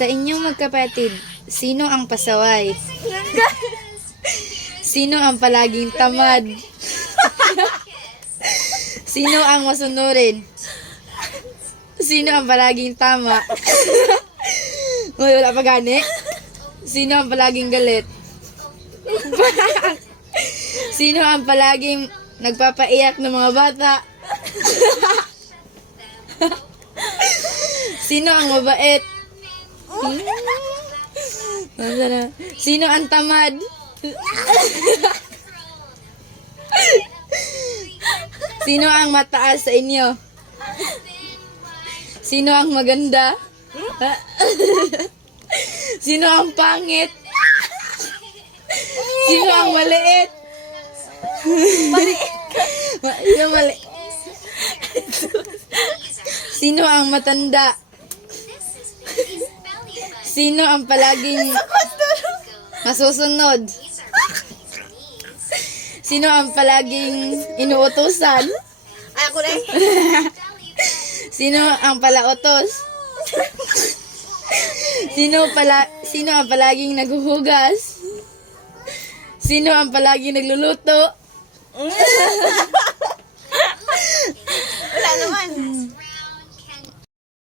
Sa inyong magkapatid, sino ang pasaway? Sino ang palaging tamad? Sino ang masunurin? Sino ang palaging tama? Uy, wala pa gani? Sino ang palaging galit? Sino ang palaging nagpapaiyak ng mga bata? Sino ang mabait? Sino ang tamad? Sino ang mataas sa inyo? Sino ang maganda? Sino ang pangit? Sino ang maliit? Sino maliit? Sino ang matanda? Sino ang palaging masusunod? Sino ang palaging inuutusan? Ay, ako rin. Sino ang palautos? Sino ang palaging naghuhugas? Sino ang palaging nagluluto? Wala naman.